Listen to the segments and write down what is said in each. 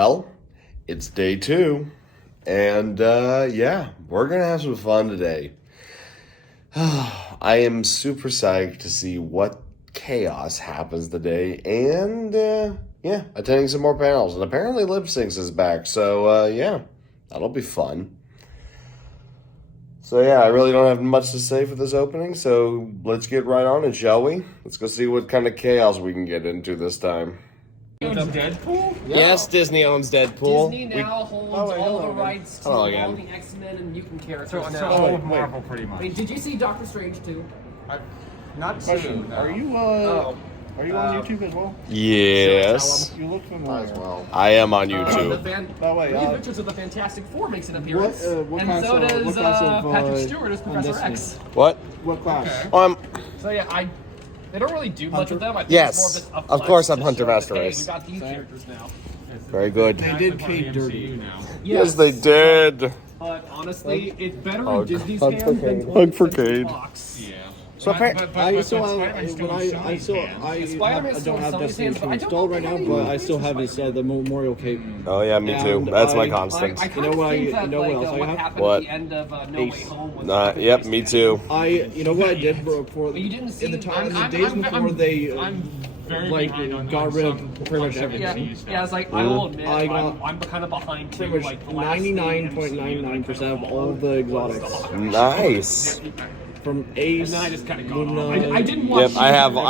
Well, it's day 2, and yeah, we're gonna have some fun today. I am super psyched to see what chaos happens today, and yeah, attending some more panels. And apparently Lip Syncs is back, so yeah, that'll be fun. So yeah, I really don't have much to say for this opening, so let's get right on it, shall we? Let's go see what kind of chaos we can get into this time. Owns Deadpool? Yeah. Yes, Disney owns Deadpool. Disney now holds all the rights to all the X-Men and mutant characters. So all of Marvel, pretty much. Wait, did you see Doctor Strange 2? Not Question: no. Are you on YouTube as well? Yes. You look familiar. Well, I am on YouTube. Reed Richards of the Fantastic Four makes an appearance, what and so does Patrick Stewart as Professor X. What? What class? Okay. So yeah, they don't really do much with them. I think Yes. it's more of, Of course I'm Hunter Master Hey, Race. we got these characters now. Very good. They did Cade dirty. now. Yes, they did. But honestly, it's better in Hug. Disney's Hug hands for than Cade. Hug for Disney Cade. Fox. Yeah. So I still Spider-Man's still in Sony's hands. Spider-Man's don't have still in Sony's Destiny hands, but I 2 don't installed know right now, how but many I still have his the Memorial Cape. Oh yeah, me too. And That's my I- constant. I You kind know of what think that, you know what else I what have? happened What? at the end of No Way Home was Yep, me too. You know what I did before? you didn't see in the time, I'm- the days I'm- before I'm- they I'm very like behind on got rid some of pretty much everything. Yeah, it's like, I will admit, I got I'm kind of behind too. Pretty much Like, the last thing 99.99% of all the exotics Nice. from Ace, And then I just kind of got Luna. off. I didn't watch Yep, I have all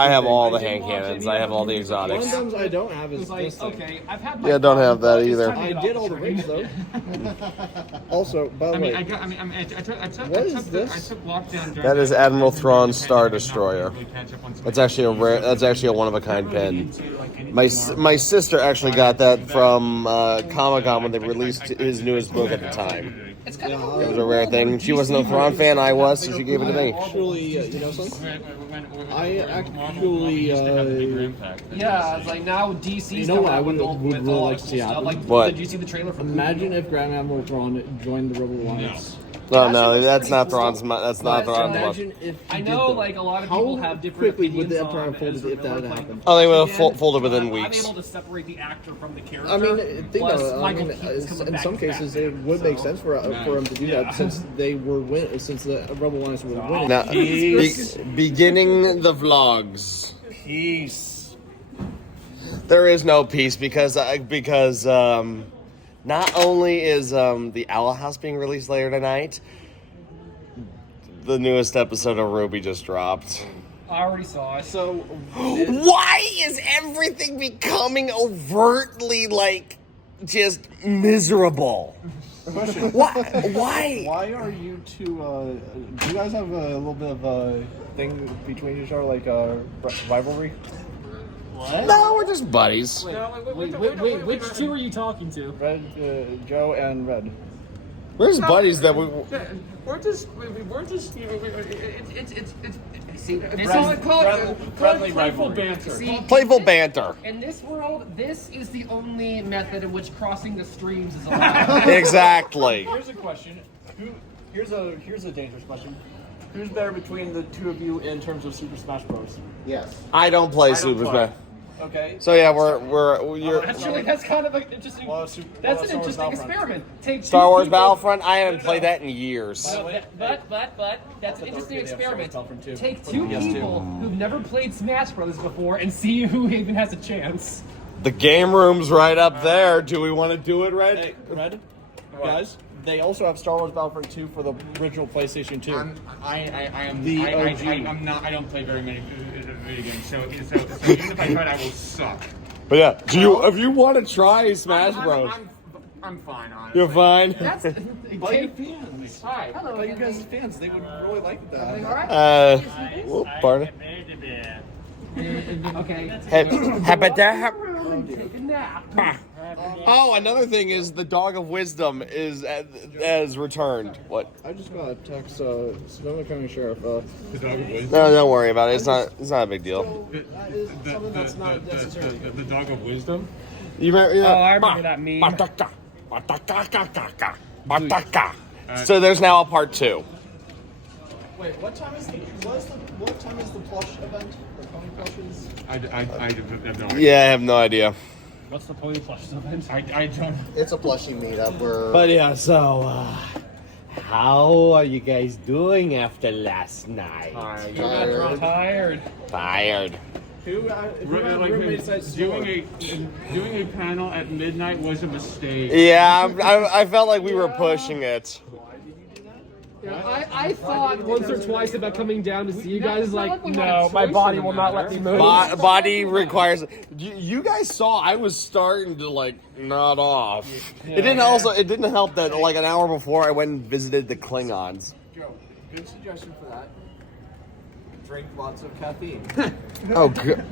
I the didn't hand watch cannons. any I of have all the them. exotics. Fandoms I don't have It's is like, this thing. okay, I've had my Yeah, don't have that fun, but it's either. time to I get did off all the the rings train. though. Also, by the way, I took What is this? lockdown. That is Admiral Thrawn's Star Destroyer. That's actually a rare. That's actually a one-of-a-kind pen. My sister actually got that from Comic-Con when they released his newest book at the time. It's kind of It was a rare thing. She wasn't a Thrawn fan, I was, so she gave it to me. actually, you know something? I actually, Yeah, it's like now DC's You know coming what I out with would- all would with really all like that to cool see stuff. happen? Like, What? did you see the trailer for Imagine if Grand Admiral Thrawn joined the Rebel Alliance. No, that's not Thrawn's. That's not Thrawn's book. Imagine if he I did know, that. like, a lot of How people have different quickly would the opinions Empire on fold Ezra if that Miller had playing happened? Oh, they will Again, fold it within weeks. I'm able to separate the actor from the character. I mean, think Plus, about it. I Michael mean, Keaton's coming in back some as cases, Batman, it would make so- sense for him to do that since they were since the Rebel Alliance were winning. Now, beginning the vlogs. Peace. There is no peace because not only is the Owl House being released later tonight, the newest episode of Ruby just dropped. I already saw it. So, Why is everything becoming overtly just miserable? Why? why are you two? Do you guys have a little bit of a thing between each other, like a rivalry? No, we're just buddies. Wait, which two are you talking to? Red, Joe, and Red. We're just buddies that we. We're just, you know, see, this Friendly playful rivalry. banter. See, Playful banter. in this world, this is the only method in which crossing the streams is allowed. Exactly. Here's a question. Here's a dangerous question. Who's better between the two of you in terms of Super Smash Bros? Yes. I don't play Super Smash. Okay. So yeah, you're Actually, that's kind of an interesting. That's an interesting experiment. Take Star two Wars people- Battlefront. I haven't played that in years. But that's an interesting they have Star Wars experiment. Battlefront too. Take two people who've never played Smash Brothers before and see who even has a chance. The game room's right up there. Do we want to do it, Red? Hey, Red, guys. They also have Star Wars Battlefront 2 for the original PlayStation 2. I'm not. I don't play very many video games, so even if I tried, I will suck. But yeah, if you want to try Smash Bros, I'm fine. Honestly. you're fine. That's But your fans. Hi. Hello, But you guys are fans. They would really like that. All right. Whoop, pardon. Okay. Take a nap. Oh, another thing is the Dog of Wisdom has returned. What? I just got a text, Sonoma County Sheriff. The dog of wisdom. No, don't worry about it. It's not a big deal. That is something that's not necessarily good. The dog of wisdom. You remember? Oh, I remember that meme. So there's now a part 2. Wait, what time is the plush event? The pony plushes? I have no idea. Yeah, I have no idea. What's the point of plush event? I don't. It's a plushie meetup where. But yeah, so how are you guys doing after last night? Tired. Tired. Doing a panel at midnight was a mistake. Yeah, I felt like we were pushing it. Yeah, I thought once or twice about coming down to see you guys. Like, we had no, a my choice body in the will not let matter. me move. Body requires. You guys saw I was starting to like nod off. It didn't help that like an hour before I went and visited the Klingons. Joe, good suggestion for that. Drink lots of caffeine. Oh, good.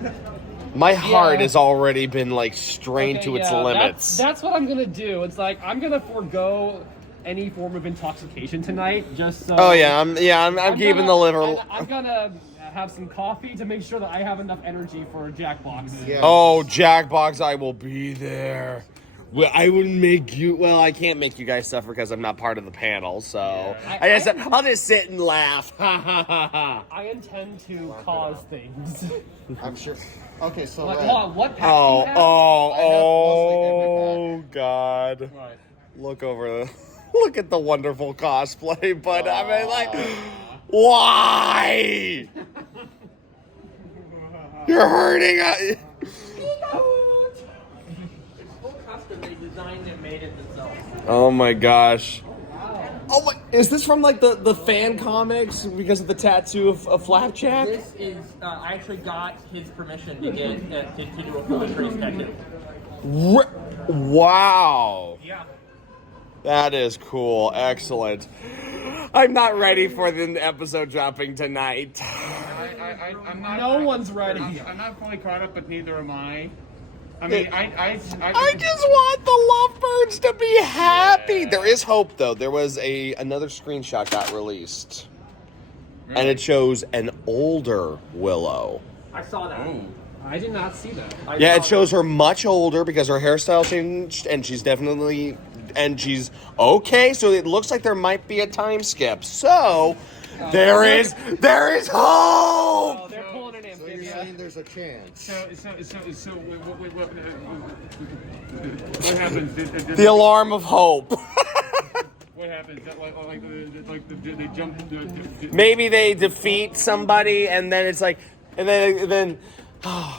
My heart has already been like strained to its limits. That's what I'm gonna do. It's like I'm gonna forego any form of intoxication tonight, just so. Oh yeah, I'm keeping the liver. I'm gonna have some coffee to make sure that I have enough energy for Jackbox. Yeah. Oh, Jackbox, I will be there. Well, I wouldn't make you. Well, I can't make you guys suffer because I'm not part of the panel. So I'll just sit and laugh. Ha ha ha ha. I intend to cause things. I'm sure. Okay, so Like, Red, hold on, what pack do you have? Oh, God! Right. Look at the wonderful cosplay, but I mean, like, why? You're hurting us. They designed and made it themselves. Oh my gosh. Oh my! Is this from like the fan comics because of the tattoo of Flapjack? This is, I actually got his permission to get to do a full trace tattoo. Wow. Yeah. That is cool. Excellent. I'm not ready for the episode dropping tonight. I'm not. No one's ready. I'm not fully caught up, but neither am I. I mean, I just want the lovebirds to be happy. There is hope, though. There was another screenshot got released, and it shows an older Willow. I saw that. Oh. I did not see that. Yeah, it shows her much older because her hairstyle changed, and she's okay. So it looks like there might be a time skip. So there is hope. Oh, they're pulling it in. so you're saying there's a chance. So what happens? The alarm of hope. What happens? They jump. Maybe they defeat somebody, and then it's like, and then.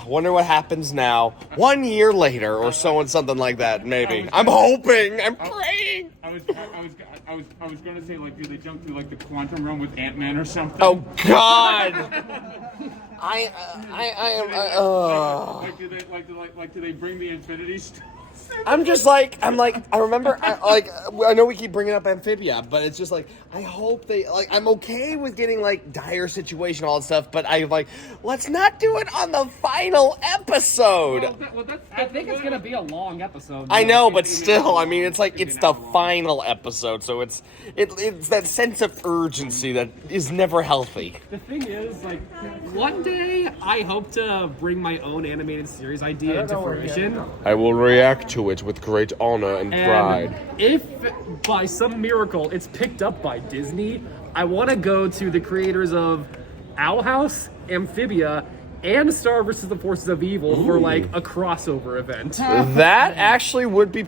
Wonder what happens now. 1 year later, or something like that. Maybe. I'm hoping. I'm praying. I was gonna say, like, do they jump through like the quantum realm with Ant-Man or something? Oh God. I am. Do they bring the Infinity Stone? I'm like, I remember, I know we keep bringing up Amphibia, but it's just like, I hope I'm okay with getting, like, dire situation, all that stuff, but let's not do it on the final episode. I think it's gonna be a long episode. I know, but still, I mean, it's like, it's the final episode, so it's that sense of urgency that is never healthy. The thing is, like, one day I hope to bring my own animated series idea into fruition. I will react to it with great honor and pride. And if by some miracle it's picked up by Disney, I want to go to the creators of Owl House, Amphibia, and Star vs. the Forces of Evil for like a crossover event. That actually would be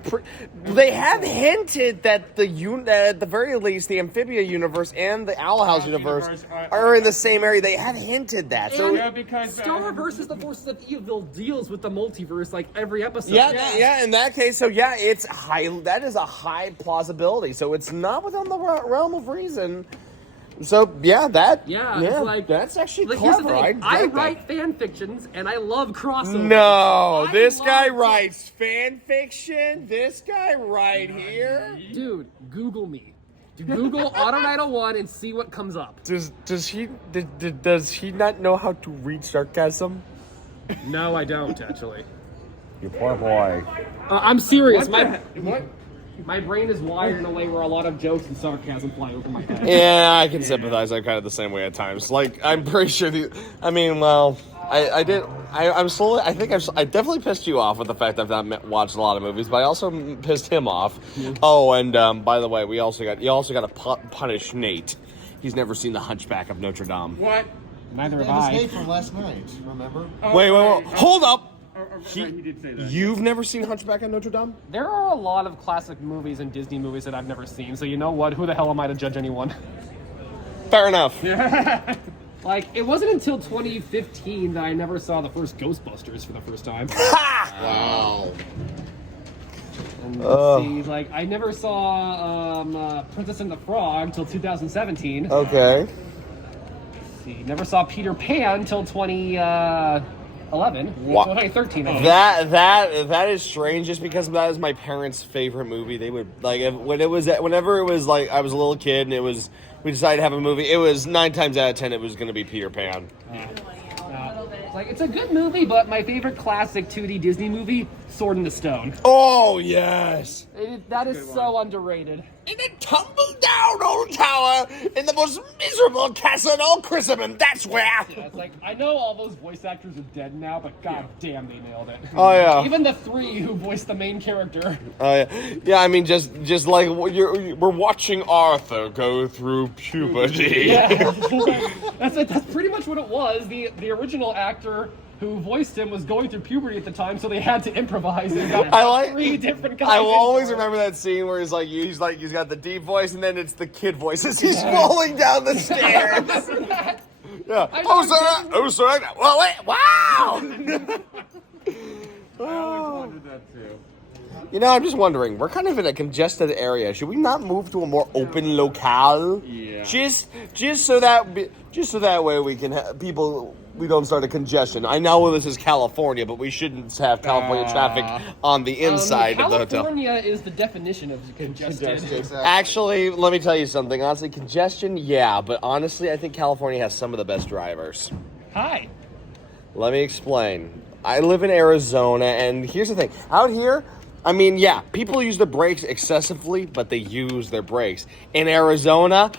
they have hinted that at the very least the Amphibia universe and the Owl House universe are in the same area. They have hinted that. So Yeah, because Star vs. the Forces of Evil deals with the multiverse like every episode. yeah, in that case, so yeah, it's high. That is a high plausibility. So it's not within the realm of reason. So It's like, that's actually like, here's the clever. thing. I write fan fictions and I love crossovers. No, I this love guy writes fan fiction. This guy right here. Dude, Google me. Google Autodidal 1 and see what comes up. Does he not know how to read sarcasm? No, I don't actually. You poor boy. I'm serious. what? My brain is wired in a way where a lot of jokes and sarcasm fly over my head. Yeah, I can sympathize. I'm kind of the same way at times. Like, I'm pretty sure I definitely pissed you off with the fact that I've not watched a lot of movies, but I also pissed him off. Yeah. Oh, and by the way, you also got to punish Nate. He's never seen The Hunchback of Notre Dame. What? Neither have That was I. Nate from last night, remember? Wait, hold up. he did say that. You've never seen Hunchback of Notre Dame? There are a lot of classic movies and Disney movies that I've never seen, so you know what? Who the hell am I to judge anyone? Fair enough. Like, it wasn't until 2015 that I never saw the first Ghostbusters for the first time. Wow. And let's see, like, I never saw Princess and the Frog till 2017. Okay. Let's see, never saw Peter Pan till 2011. Wow. 2013. I think. That is strange. Just because that is my parents' favorite movie. They would like whenever it was like I was a little kid and we decided to have a movie. It was 9 times out of 10 it was going to be Peter Pan. Like, it's a good movie, but my favorite classic 2D Disney movie, Sword in the Stone. Oh yes. That is so underrated. In a tumble down old tower in the most miserable castle in all Christendom. That's where. Yeah, it's like, I know all those voice actors are dead now, but god damn, they nailed it. Oh yeah. Even the 3 who voiced the main character. Oh yeah. Yeah, I mean, just like we're watching Arthur go through puberty. Yeah. That's pretty much what it was. The original actor who voiced him was going through puberty at the time, so they had to improvise. And got I like 3 different guys. I will in always for it. remember that scene where he's got the deep voice and then it's the kid voice as he's falling down the stairs. Yeah. I know, Oh sir. Well, wait. Wow. I always wondered that too. You know, I'm just wondering. We're kind of in a congested area. Should we not move to a more open locale? Yeah. Just so that way we can have people. We don't start a congestion. I know this is California, but we shouldn't have California traffic on the inside of the hotel. California is the definition of congested. Actually, let me tell you something. Honestly, congestion, yeah, but honestly, I think California has some of the best drivers. Hi. Let me explain. I live in Arizona, and here's the thing. Out here, I mean, yeah, people use their brakes excessively, but they use their brakes. In Arizona,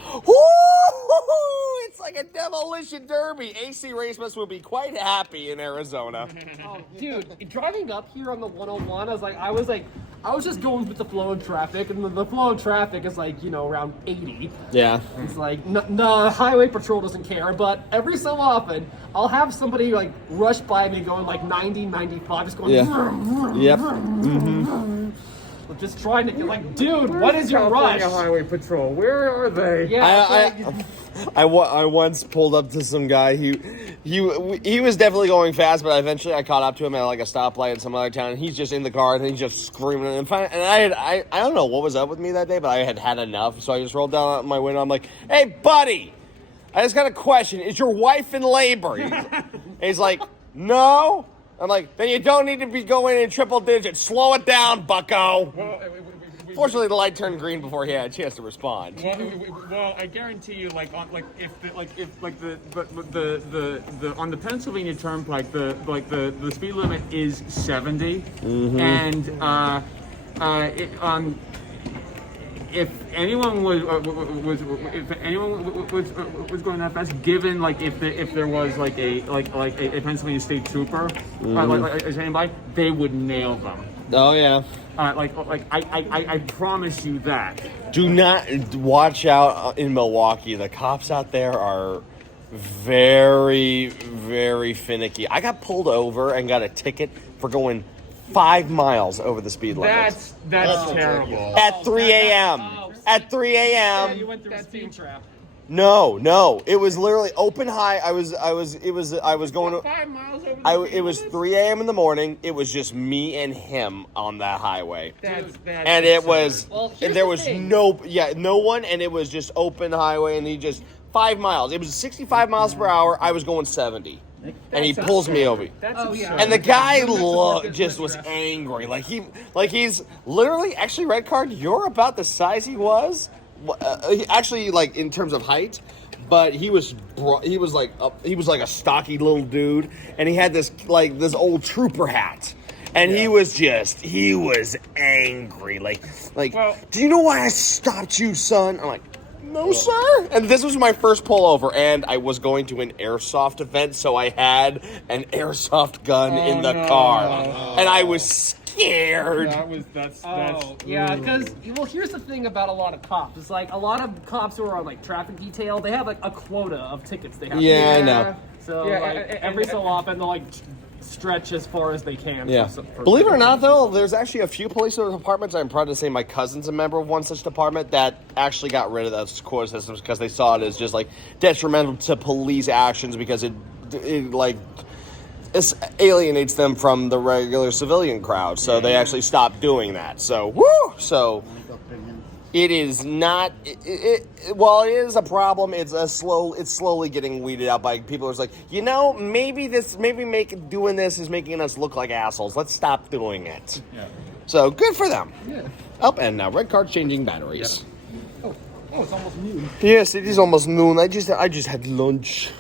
it's like a demolition derby. AC Racemus will be quite happy in Arizona. Oh, dude, driving up here on the 101, I was just going with the flow of traffic, and the flow of traffic is like, around 80. Yeah. It's like, the highway patrol doesn't care, but every so often, I'll have somebody, like, rush by me going, like, 90, 95, just going, Yeah. Yep. just trying to, like, dude, what is your rush? California Highway Patrol, where are they? Yeah, it's like, I once pulled up to some guy. He was definitely going fast, but eventually I caught up to him at like a stoplight in some other town, and he's just in the car and he's just screaming. And I don't know what was up with me that day, but I had enough, so I just rolled down my window. I'm like, "Hey, buddy, I just got a question. Is your wife in labor?" He's like, "No." I'm like, "Then you don't need to be going in triple digits. Slow it down, bucko." Fortunately, the light turned green before he had a chance to respond. Well, I guarantee you, if the on the Pennsylvania Turnpike, the speed limit is 70, and if anyone was going that fast, given if there was a Pennsylvania state trooper standing by, they would nail them. Oh yeah. I promise you that. Do not watch out in Milwaukee. The cops out there are very, very finicky. I got pulled over and got a ticket for going 5 miles over the speed limit. That's terrible. At 3 a.m. At 3 yeah, a.m. you went through a speed trap. No. It was literally open high. I was going. 5 miles over. It was 3 a.m. in the morning. It was just me and him on that highway. That's And it was, Well, here's and there the was thing. no one, and it was just open highway, and he just 5 miles. It was 65 miles per hour. I was going 70, and he pulls me over. That's Oh, yeah. And the guy just was angry, like he's literally actually red card. You're about the size he was, actually in terms of height. But he was like a stocky little dude, and he had this old trooper hat. And he was angry. Well, do you know why I stopped you, son? I'm like, no, sir. And this was my first pullover, and I was going to an airsoft event, so I had an airsoft gun in the car. And I was scared. That's Yeah, because, here's the thing about a lot of cops. It's like a lot of cops who are on traffic detail, they have a quota of tickets they have to Yeah, I get. know. So Yeah, every so often they'll stretch as far as they can. Yeah. Believe it or not, though, there's actually a few police departments. I'm proud to say my cousin's a member of one such department that actually got rid of those quota systems because they saw it as just like detrimental to police actions because it alienates them from the regular civilian crowd. So they actually stopped doing that. So So it is not. While it is a problem, it's slowly getting weeded out by people who's like, maybe doing this is making us look like assholes. Let's stop doing it. Yeah. So good for them. Yeah. Oh, and now red card's changing batteries. Oh, it's almost noon. Yes, it is almost noon. I just had lunch.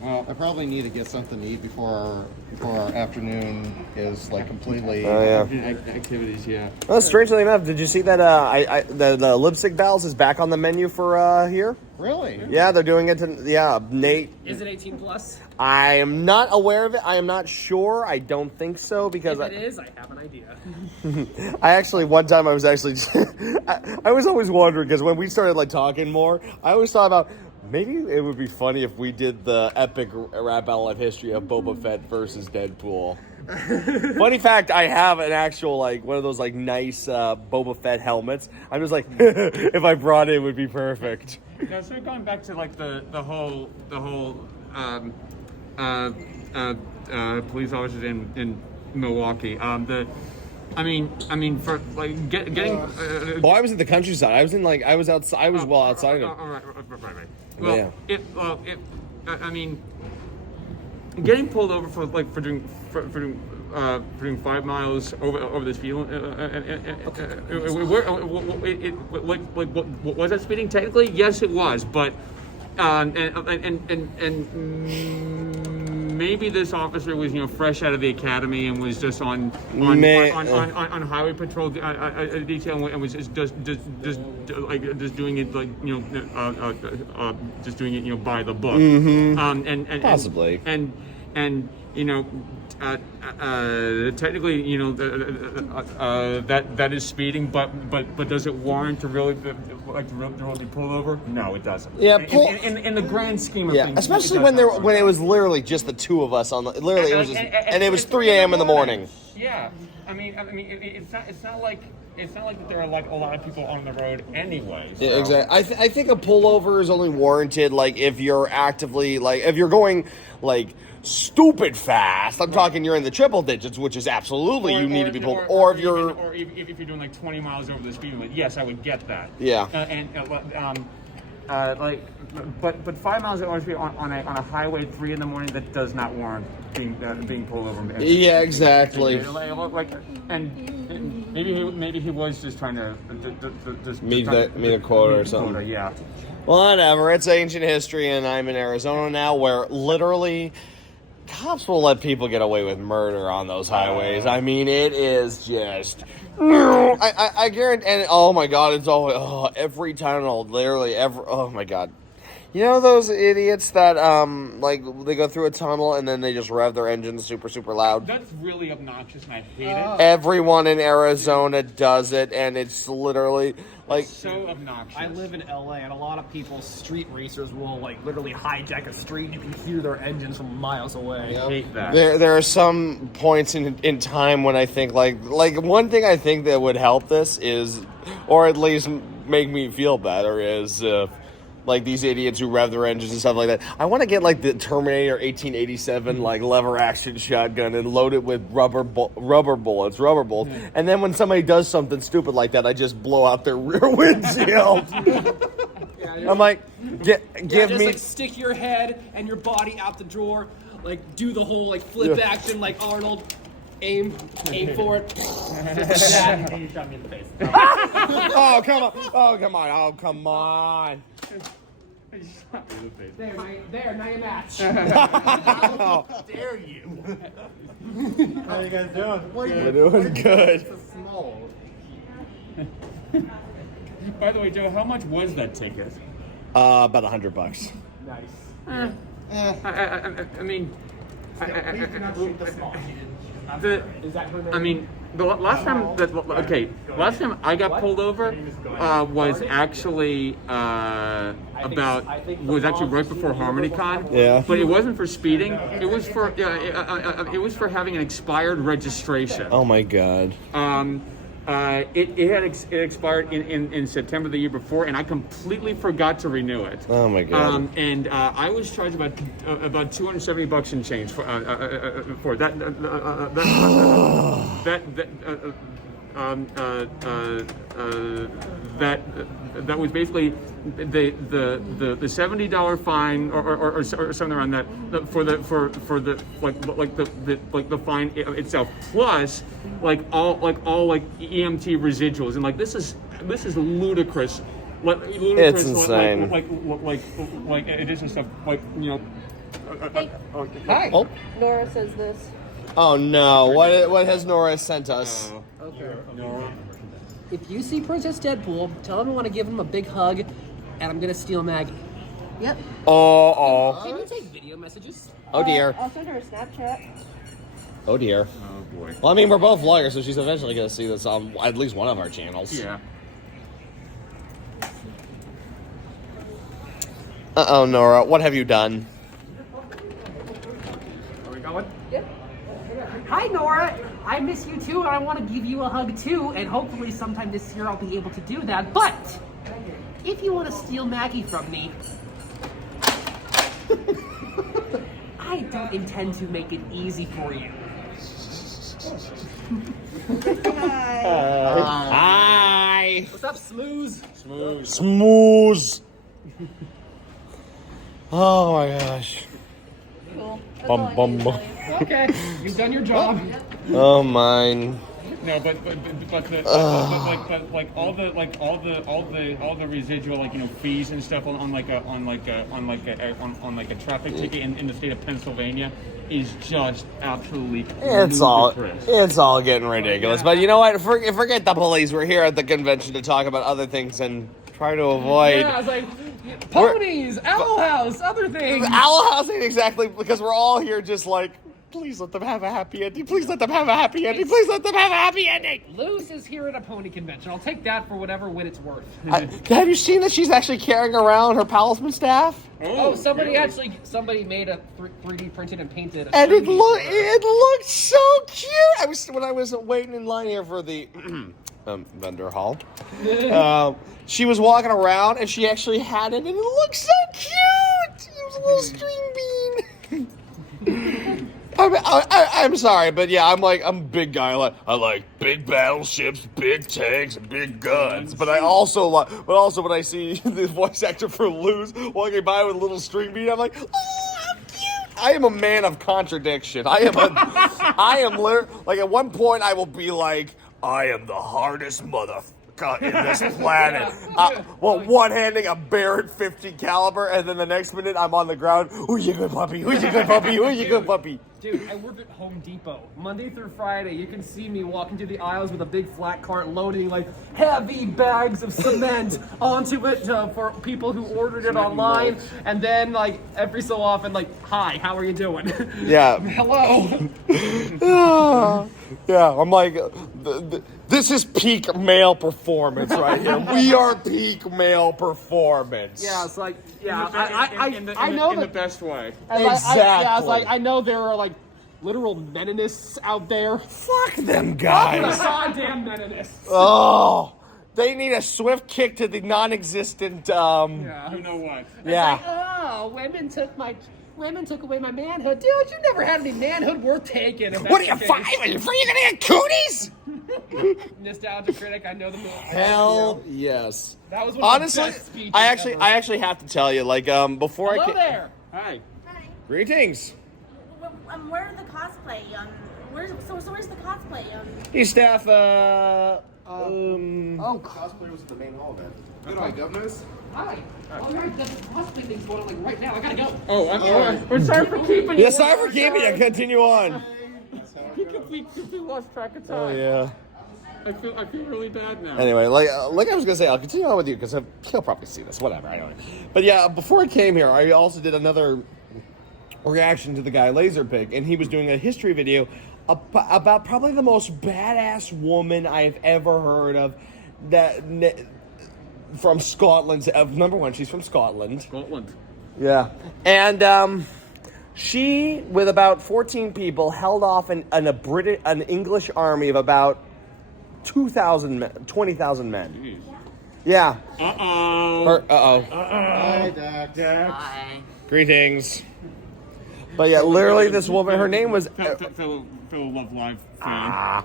Well, I probably need to get something to eat before our afternoon is like completely. Oh yeah. Activities, yeah. Well, strangely enough, did you see that? The lipstick bells is back on the menu for here. Really? Yeah, they're doing it. Nate. Is it 18 plus? I am not aware of it. I am not sure. I don't think so because If it is, I have an idea. I actually one time I was actually I was always wondering because when we started like talking more, I always thought about. Maybe it would be funny if we did the epic rap battle of history of Boba Fett versus Deadpool. Funny fact, I have an actual, like, one of those, like, nice Boba Fett helmets. I'm just like, if I brought it would be perfect. Yeah, so going back to, like, the whole police officers in Milwaukee, for like getting. Well, I was in the countryside. I was outside. I was well outside. Right. Well, yeah. Getting pulled over for doing 5 miles over the speed limit. Was that speeding? Technically, yes, it was, but maybe this officer was, fresh out of the academy and was just on highway patrol detail and was just doing it by the book. And possibly. Technically, that is speeding, but does it warrant to really pull over? No, it doesn't. Yeah, in the grand scheme of things. Especially when it was literally just the two of us on the. Literally, it was just, and it was 3 a.m. in the morning. Yeah, it's not like there are like a lot of people on the road anyway. So. Yeah, exactly. I think a pullover is only warranted like if you're actively if you're going like stupid fast. I'm talking you're in the triple digits, which is absolutely you need to be pulled. Or if you're if you're doing like 20 miles over the speed limit, yes, I would get that. Yeah. But 5 miles an hour speed on a highway at 3 a.m. that does not warrant being pulled over. Yeah, exactly. And maybe he was just trying to meet a quota or something. Quota, yeah. Whatever. It's ancient history, and I'm in Arizona now, where literally cops will let people get away with murder on those highways. I mean, it is just. I guarantee, and oh my god, it's always every tunnel, literally every. Oh my god, you know those idiots that they go through a tunnel and then they just rev their engines super loud. That's really obnoxious, and I hate it. Everyone in Arizona does it, and it's literally like it's so obnoxious. I live in LA, and a lot of people, street racers, will literally hijack a street. You can hear their engines from miles away. I hate that. There are some points in time when I think like one thing I think that would help this is, or at least make me feel better is. Like these idiots who rev their engines and stuff like that. I want to get like the Terminator 1887 like lever action shotgun and load it with rubber bullets, and then when somebody does something stupid like that, I just blow out their rear windshield. I'm like, give me. Like stick your head and your body out the drawer, like do the whole like flip action like Arnold. Aim for it. And you shot me in the face. Oh come on. There, now you match. How dare you? How you guys doing? We're doing good. Small. By the way, Joe, how much was that ticket? About $100. Nice. I mean, Please do not shoot the small. Is that her name? I mean, the last time I got pulled over was actually right before HarmonyCon. Yeah. But it wasn't for speeding. It was for having an expired registration. Oh my god. It expired in September the year before, and I completely forgot to renew it. Oh my god. And I was charged about $270 and change for that. That was basically the $70 fine or something around that for the fine itself, plus all EMT residuals, and this is ludicrous. It's insane. Like additional stuff, Hi. Oh. Nora says this. Oh no! What has Nora sent us? Okay. If you see Princess Deadpool, tell him I want to give him a big hug, and I'm gonna steal Maggie. Yep. Oh. Can you take video messages? Oh dear. I'll send her a Snapchat. Oh dear. Oh boy. Well, I mean, we're both lawyers, so she's eventually gonna see this on at least one of our channels. Yeah. Uh-oh, Nora, what have you done? Are we going? Yep. Hi, Nora. I miss you too, and I want to give you a hug too, and hopefully sometime this year I'll be able to do that. But if you want to steal Maggie from me, I don't intend to make it easy for you. Hi. What's up, Smooze? Smooth. Oh my gosh. Cool. That's Bum, all I bum, need to bum. tell you. Okay, you've done your job. Oh mine. No, but all the residual fees and stuff on a traffic ticket in the state of Pennsylvania is just absolutely It's ludicrous. all getting ridiculous. But you know what? Forget the police. We're here at the convention to talk about other things and try to avoid. Yeah, I was like, ponies, Owl House, other things. Owl House ain't exactly, because we're all here just like, please let them have a happy ending. Please let them have a happy ending. Please let them have a happy ending. Luz is here at a pony convention. I'll take that for whatever win it's worth. Have you seen that she's actually carrying around her Palisman staff? Oh, somebody made a 3D printed and painted. And it looked so cute. When I was waiting in line here for the vendor hall, she was walking around and she actually had it, and it looked so cute. It was a little string bean. I'm sorry, but yeah, I'm a big guy. I like big battleships, big tanks, and big guns. But also when I see the voice actor for Luz walking by with a little string bean, I'm like, oh, how cute. I am a man of contradiction. I am literally, at one point I will be like, I am the hardest motherfucker in this planet. One-handing a Barrett 50 caliber, and then the next minute I'm on the ground. Who's your good puppy? Who's your good puppy? Who's your good puppy? Dude, I work at Home Depot. Monday through Friday, you can see me walking through the aisles with a big flat cart loading heavy bags of cement onto it for people who ordered it online. And then every so often, hi, how are you doing? Yeah. Hello. Yeah, I'm like, this is peak male performance right here. We are peak male performance. Yeah, it's I know know in the best way. Exactly. I know there are literal Mennonists out there. Fuck them The guys. goddamn Mennonists. Oh, they need a swift kick to the non-existent. You know what? Yeah. Women took away my manhood. Dude, you never had any manhood worth taking. What are you, 5? Are you afraid you're gonna get cooties? Nostalgia critic, I know the movie. Hell yes. That was one of Honestly, the best speeches I ever. actually have to tell you, before Hello I there. Hi. Hi. Greetings. Where's the cosplay? Where's the cosplay? Hey, staff. Cosplay was at the main hall event. Good on, governors. Hi. Oh, right, the cosplay thing's going on right now. I gotta go. Oh, I'm sorry. We're sorry for keeping you. Yeah, sorry for keeping you. Continue on. We lost track of time. Oh yeah. I feel really bad now. Anyway, like I was gonna say, I'll continue on with you because he'll probably see this. Whatever, I don't know. But yeah, before I came here, I also did another reaction to the guy Laserpig, and he was doing a history video about probably the most badass woman I have ever heard of. From Scotland. Number one, she's from Scotland. Scotland. Yeah. And she, with about 14 people, held off an English army of about 20,000 men. Jeez. Yeah. Uh-oh. Hi, Dax. Dax. Greetings. But yeah, literally this woman, her name was... Fellow Love Live fan.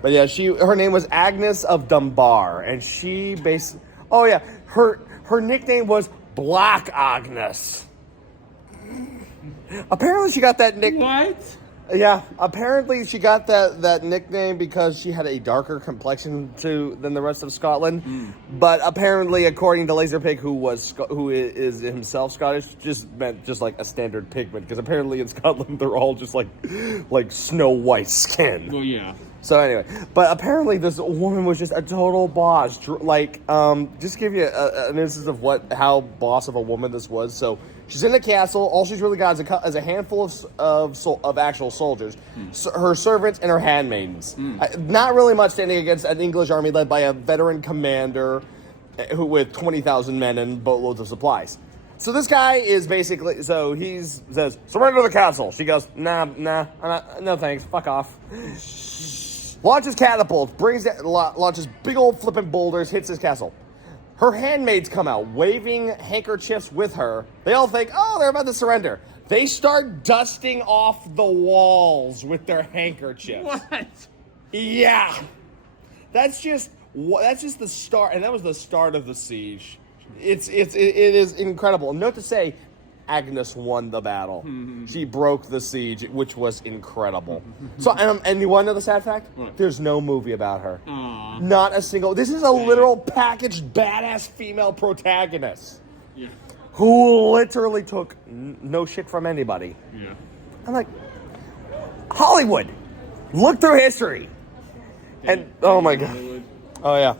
But yeah, her name was Agnes of Dunbar, and she basically... Oh yeah, her nickname was Black Agnes. Apparently she got that nickname... What? Yeah, apparently she got that nickname because she had a darker complexion than the rest of Scotland. But apparently, according to Laserpig, who is himself Scottish, just meant just like a standard pigment. Because apparently in Scotland they're all just like snow white skin. Well, yeah. So anyway, but apparently this woman was just a total boss. Just give you an instance of how boss of a woman this was. So she's in the castle. All she's really got is a handful of actual soldiers, her servants and her handmaidens. Not really much standing against an English army led by a veteran commander with 20,000 men and boatloads of supplies. So this guy is basically, he says, surrender the castle. She goes, nah, no thanks, fuck off. Launches catapults, launches big old flipping boulders, hits his castle. Her handmaids come out, waving handkerchiefs with her. They all think, oh, they're about to surrender. They start dusting off the walls with their handkerchiefs. What? Yeah. That's just the start, and that was the start of the siege. It is incredible. Note to say, Agnes won the battle. She broke the siege, which was incredible. So, and you want to know the sad fact? What? There's no movie about her. Aww. Not a single. This is a literal packaged badass female protagonist Yeah. who literally took no shit from anybody. Yeah. I'm like, Hollywood, look through history. And oh my god, oh yeah,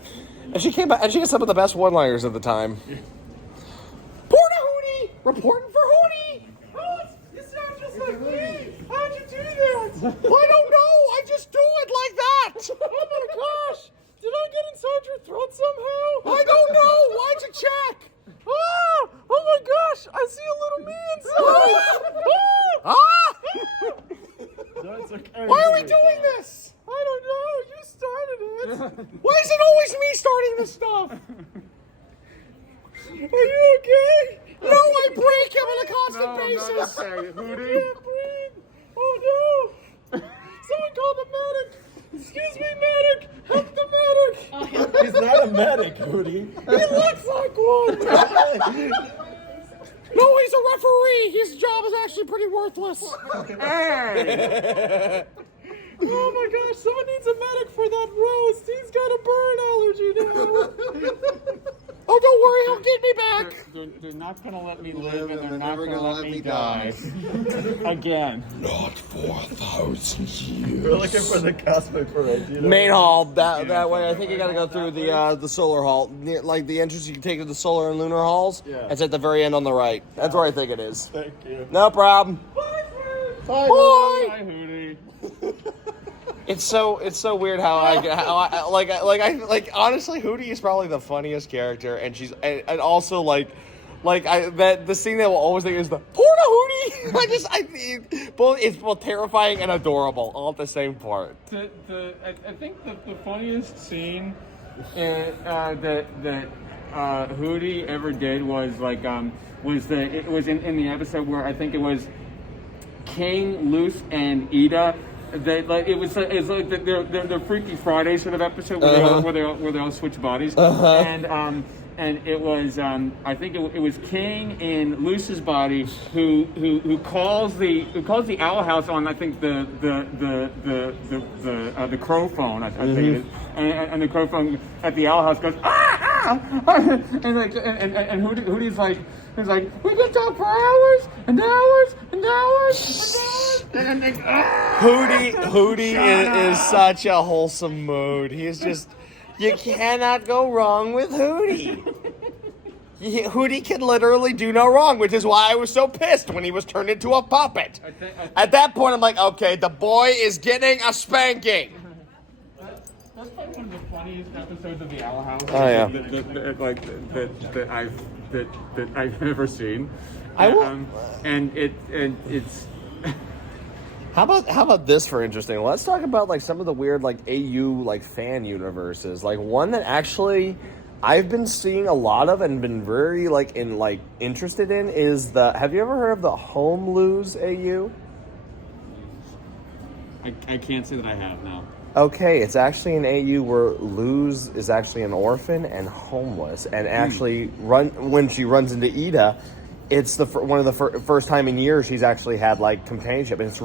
and she came back and she got some of the best one-liners of the time. Porta Hootie, reporting for Hootie. Oh, you sound just like me. How'd you do that? I don't know. I just do it like that. Oh my gosh, did I get inside your throat somehow? I don't know. Why'd you check? Oh my gosh, I see a little me inside. Why are we doing this? I don't know. You started it. Why is it always me starting this stuff? Are you okay? No, I break him on a constant basis. No, okay, Hootie. I can't breathe. Oh no. Someone call the medic. Excuse me, medic. Help the medic. He's not a medic, Hootie. He looks like one. No, he's a referee. His job is actually pretty worthless. Hey. Oh my gosh, someone needs a medic for that roast. He's got a burn allergy now. Oh, don't worry, he'll get me back. They're not going to let me live, and they're not going to let me die. Again. Not for 1,000 years. We're looking for the cosplay parade. You know? Main hall, that way. I think you gotta go through the solar hall. Like the entrance you can take to the solar and lunar halls. Yeah. It's at the very end on the right. That's where I think it is. Thank you. No problem. Bye. Bye. Hi, Hootie. It's so weird how honestly Hootie is probably the funniest character, and she's and also the scene that we'll always think is the Porta Hootie. It's both terrifying and adorable all at the same part. I think the funniest scene that Hootie ever did was it was in the episode where I think it was King, Luce, and Ida. It was like their Freaky Friday sort of episode where they all switch bodies, and it was I think it was King in Luce's body who calls the Owl House on I think the crow phone I think it is, and the crow phone at the Owl House goes and Hootie's like. He's like, we can talk for hours and hours and hours and hours. Hootie is such a wholesome mood. He is just, you cannot go wrong with Hootie. Hootie can literally do no wrong, which is why I was so pissed when he was turned into a puppet. I think At that point, I'm like, okay, the boy is getting a spanking. that's probably one of the funniest episodes of the Owl House. Oh, yeah. That I've ever seen. I will- And it's. How about this for interesting? Let's talk about like some of the weird like AU like fan universes. Like one that actually I've been seeing a lot of and been very interested in is the. Have you ever heard of the Home Lose AU? I can't say that I have now. Okay, it's actually an AU where Luz is actually an orphan and homeless, and actually when she runs into Ida, it's one of the first time in years she's actually had like companionship, and it's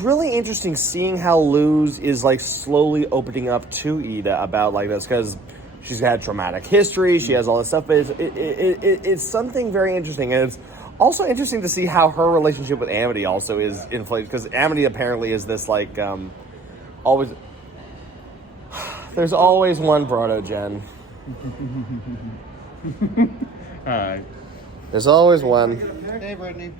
really interesting seeing how Luz is like slowly opening up to Ida about like this because she's had traumatic history, she has all this stuff, but it's something very interesting, and it's also interesting to see how her relationship with Amity also is inflated because Amity apparently is this like. Always, there's always one proto-gen. There's always one. Hey, Brittany.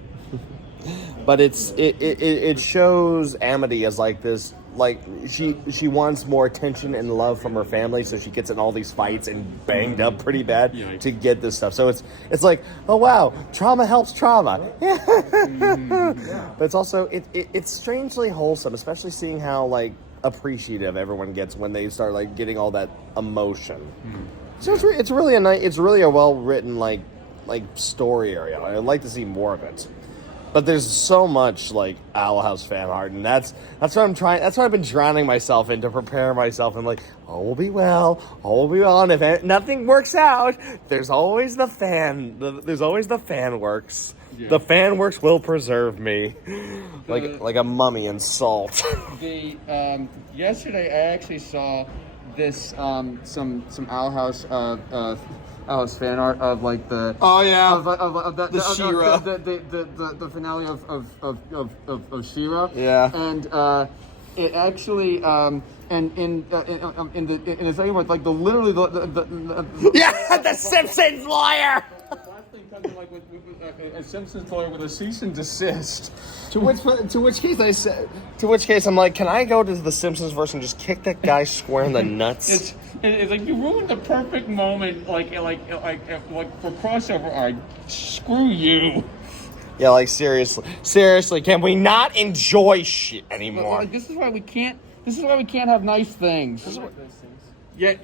But it shows Amity as like this, like she wants more attention and love from her family, so she gets in all these fights and banged up pretty bad to get this stuff. So it's like, oh wow, trauma helps trauma. But it's also it's strangely wholesome, especially seeing how like appreciative everyone gets when they start like getting all that emotion. So it's really a well written like story area. I'd like to see more of it. But there's so much like Owl House fan art, and that's what I'm trying. That's what I've been drowning myself in to prepare myself. And like, all will be well. All will be well. And if nothing works out, there's always the fan. There's always the fan works. Yeah. The fan works will preserve me, like a mummy in salt. Yesterday I actually saw this some Owl House Alice fan art of like the the She-Ra the finale of She-Ra. Yeah. And it actually and in the second one, like the Simpsons lawyer. Last thing comes in like with a Simpsons lawyer with a cease and desist. To which case I'm like, can I go to the Simpsons verse and just kick that guy square in the nuts? It's like you ruined the perfect moment, like for crossover art. Screw you. Yeah, like seriously, can we not enjoy shit anymore? Like, this is why we can't have nice things. We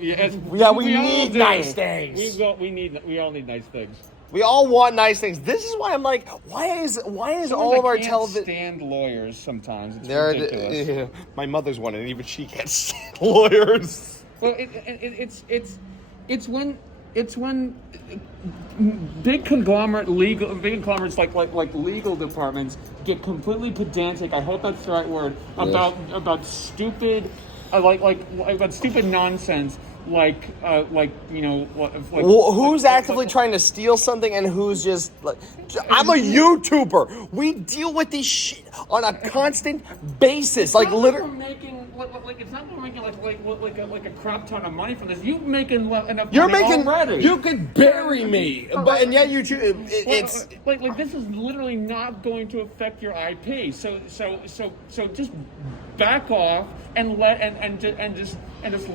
need nice things. We all need nice things. We all want nice things. This is why I'm like, why is all of our television stand lawyers sometimes? It's ridiculous. My mother's one, and even she can't stand lawyers. Well, it's when big conglomerates like legal departments get completely pedantic. I hope that's the right word about stupid about stupid nonsense. Who's actively trying to steal something and who's just like, I'm a YouTuber. We deal with this shit on a constant basis. Like literally, it's not we're making like a crap ton of money from this. You're making enough. You're money making. already. You could bury me, and yet you choose. It's like this is literally not going to affect your IP. So just back off and just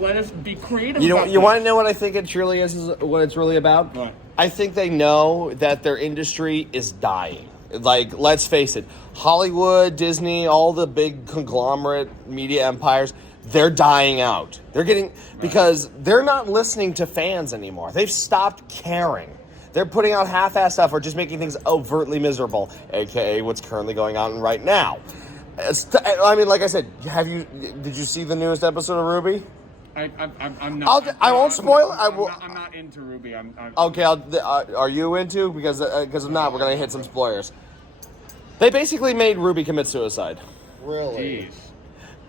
let us be creative. You want to know what I think it truly is what it's really about? What? I think they know that their industry is dying. Like, let's face it, Hollywood, Disney, all the big conglomerate media empires, they're dying out. Because they're not listening to fans anymore. They've stopped caring. They're putting out half-assed stuff or just making things overtly miserable, aka what's currently going on right now. I mean, like I said, did you see the newest episode of Ruby? I'm not. I won't spoil it. I'm not into Ruby. Okay, are you into? Because if not, we're gonna hit some spoilers. They basically made Ruby commit suicide. Really?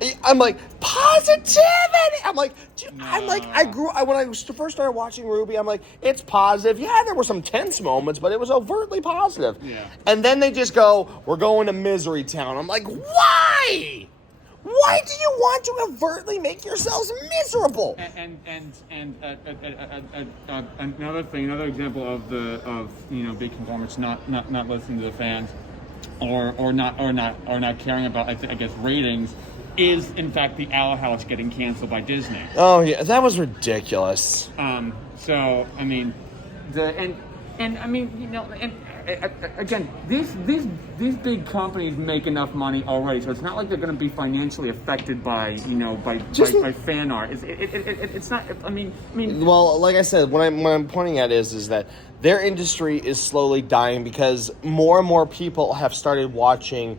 Jeez. I'm like, positivity. When I first started watching Ruby, I'm like, it's positive. Yeah, there were some tense moments, but it was overtly positive. Yeah. And then they just go, we're going to Misery Town. I'm like, why? Why do you want to overtly make yourselves miserable? And another thing, another example of big conglomerates not listening to the fans, or not caring about I guess ratings, is in fact the Owl House getting canceled by Disney. Oh yeah, that was ridiculous. So I mean, again, these big companies make enough money already, so it's not like they're going to be financially affected by by fan art. It's not. I mean. Well, like I said, what I'm pointing at is that their industry is slowly dying because more and more people have started watching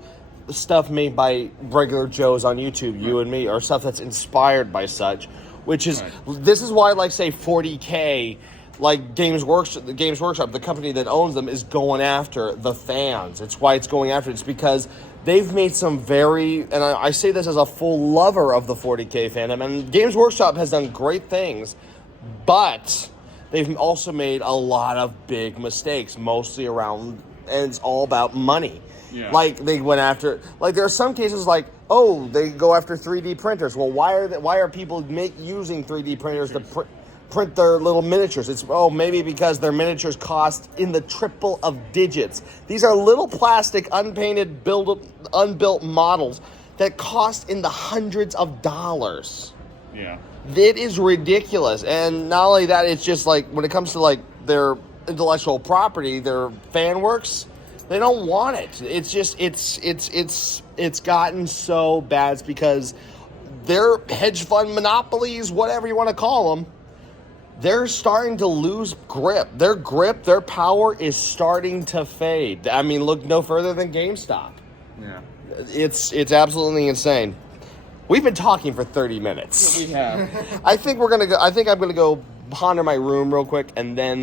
stuff made by regular Joes on YouTube, you and me, or stuff that's inspired by such, which is this is why, like, say 40K. Like Games Workshop, the company that owns them, is going after the fans. It's why it's going after it. It's because they've made some very, and I say this as a full lover of the 40K fandom, and Games Workshop has done great things, but they've also made a lot of big mistakes, mostly around, and it's all about money. Yeah. Like they went after, like there are some cases like, oh, they go after 3D printers. Well, why are people using 3D printers to print their little miniatures? It's maybe because their miniatures cost in the triple of digits. These are little plastic unpainted unbuilt models that cost in the hundreds of dollars. Yeah. It is ridiculous. And not only that, it's just like when it comes to like their intellectual property, their fan works, they don't want it. It's just it's gotten so bad. It's because their hedge fund monopolies, whatever you want to call them, they're starting to lose grip. Their power is starting to fade. I mean, look no further than GameStop. Yeah. It's absolutely insane. We've been talking for 30 minutes. We have. I think I'm gonna go ponder my room real quick and then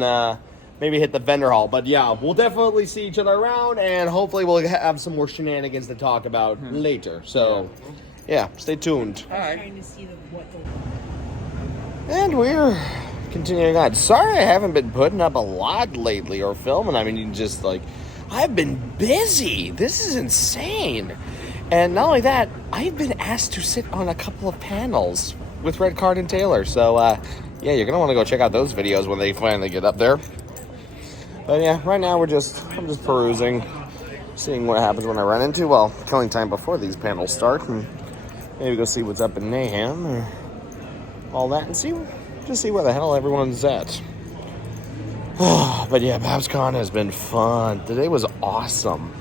maybe hit the vendor hall. But yeah, we'll definitely see each other around, and hopefully we'll have some more shenanigans to talk about later. So yeah, stay tuned. All right. And we're continuing on. Sorry I haven't been putting up a lot lately or filming. I mean, just like, I've been busy. This is insane. And not only that, I've been asked to sit on a couple of panels with Red Card and Taylor. So, yeah, you're going to want to go check out those videos when they finally get up there. But yeah, right now I'm just perusing, seeing what happens when I run into, killing time before these panels start, and maybe go see what's up in Mayhem or all that, and see where the hell everyone's at. But yeah, BABScon has been fun. Today was awesome.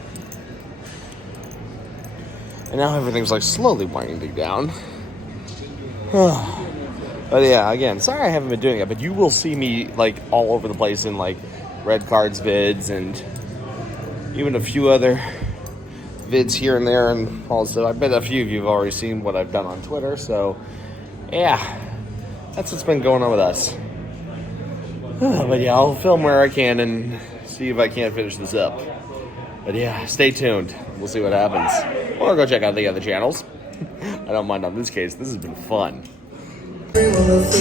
And now everything's like slowly winding down. But yeah, again, sorry I haven't been doing it, but you will see me like all over the place in like Red Cards vids and even a few other vids here and there, and also I bet a few of you have already seen what I've done on Twitter, so yeah, that's what's been going on with us. But yeah, I'll film where I can and see if I can't finish this up. But yeah, stay tuned. We'll see what happens. Or go check out the other channels. I don't mind on this case. This has been fun. Just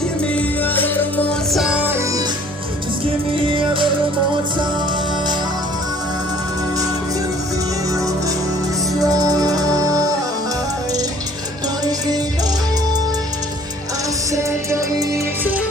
give me a little more time. Just give me a little more time to feel this right. Honestly, I said that we need to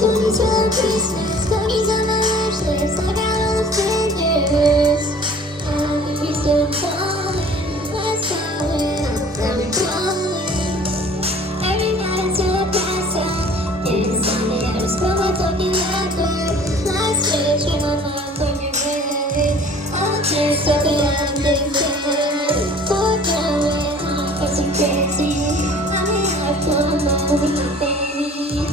Christmas cookies on my wish list. I got all the fingers. You still calling, what's calling? I'm calling. Every night until I pass out. Every Sunday I was probably talking like that. Last week you my mind from your head. I'm just talking out this bed. For going on for some crazy. I'm in a full mood with my baby.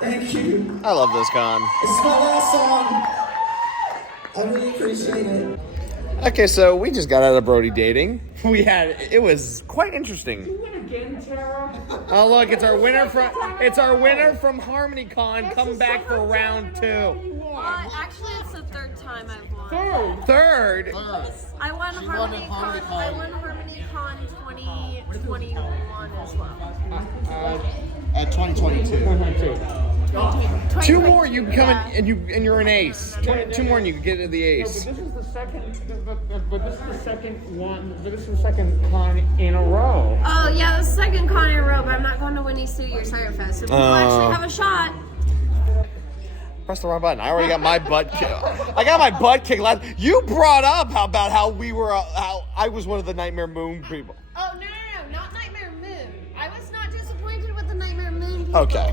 Thank you. I love this con. This is my last song. I really appreciate it. Okay, so we just got out of Brody dating. It was quite interesting. You win again, Tara. Oh look, it's our winner from Harmony Con coming back for round 2. Actually, it's the third time I've won. Third. I won Harmony Con. I won Harmony Con 2021 as well. At 2022. 2 more, you become and you're an ace. 2 more and you get into the ace. But this is the second. But this is the second one. But this is the second con in a row. Oh yeah, the second con in a row, but I'm not going to Winnie Studio Cider Fest. So people actually have a shot. Press the wrong button. I already got my butt kicked. I got my butt kicked last. You brought up about how we were how I was one of the Nightmare Moon people. Oh no, not Nightmare Moon. I was not disappointed with the Nightmare Moon people. Okay.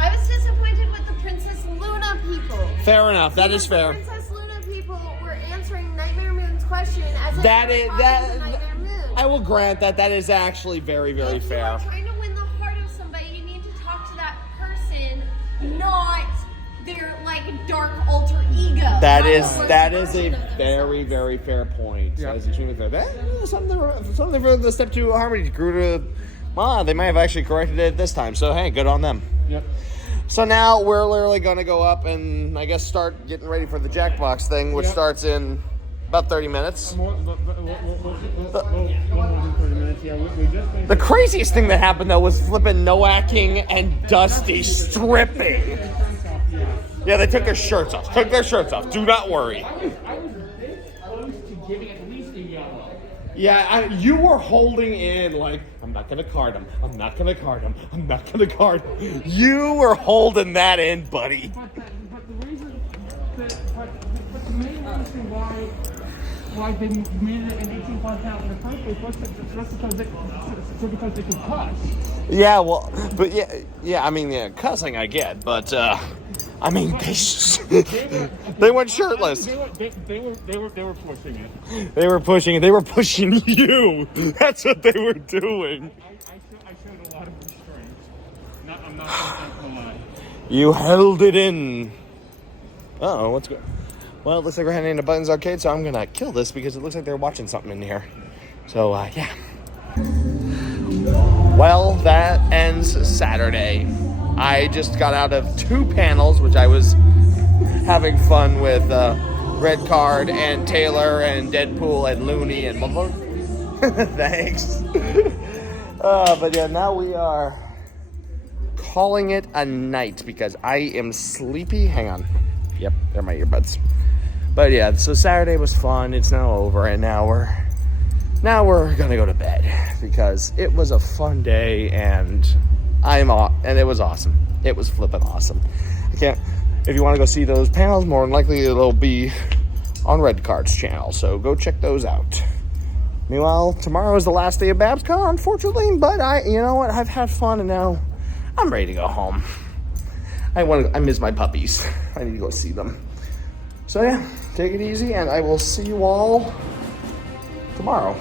I was disappointed with the Princess Luna people. Fair enough. That is fair. The Princess Luna people were answering Nightmare Moon's question as if That they is were that. the Nightmare Moon. I will grant that. That is actually very, very If fair. you are trying to win the heart of somebody, you need to talk to that person, not their dark alter ego. That not is the worst a version of very, themselves. very fair point. Yeah. That is extremely fair. That is something for the Step 2 Harmony grew to. Well, they might have actually corrected it this time. So hey, good on them. Yep. So now we're literally going to go up and I guess start getting ready for the Jackbox thing, which Yep. starts in about 30 minutes. More than 30 minutes. Yeah, we just The craziest thing that happened though was flipping Noaking and Dusty stripping. Yeah, they took their shirts off. Do not worry. I was this close to giving at least a yellow. Yeah, you were holding in like, I'm not going to card him. I'm not going to card him. I'm not going to card him. You were holding that in, buddy. But the reason that, but the main reason why they made it an 18 plus count in the first place was just because they could cuss. Yeah, well, but yeah. I mean, yeah, cussing I get, but I mean, they went shirtless. They were pushing it. They were pushing it. They were pushing you. That's what they were doing. I showed a lot of restraint. I'm not gonna lie. You held it in. Uh-oh, what's good? Well, it looks like we're heading into Buttons Arcade, so I'm gonna kill this because it looks like they're watching something in here. So, yeah. Well, that ends Saturday. I just got out of 2 panels, which I was having fun with Red Card and Taylor and Deadpool and Looney and Mumbo. Thanks. But yeah, now we are calling it a night because I am sleepy. Hang on. Yep, they're my earbuds. But yeah, so Saturday was fun. It's now over, and now we're gonna go to bed because it was a fun day, and it was awesome. It was flipping awesome. If you want to go see those panels, more than likely it'll be on Red Card's channel, so go check those out. Meanwhile, tomorrow is the last day of BABScon, unfortunately, but you know what? I've had fun, and now I'm ready to go home. I miss my puppies. I need to go see them. So yeah, take it easy, and I will see you all tomorrow.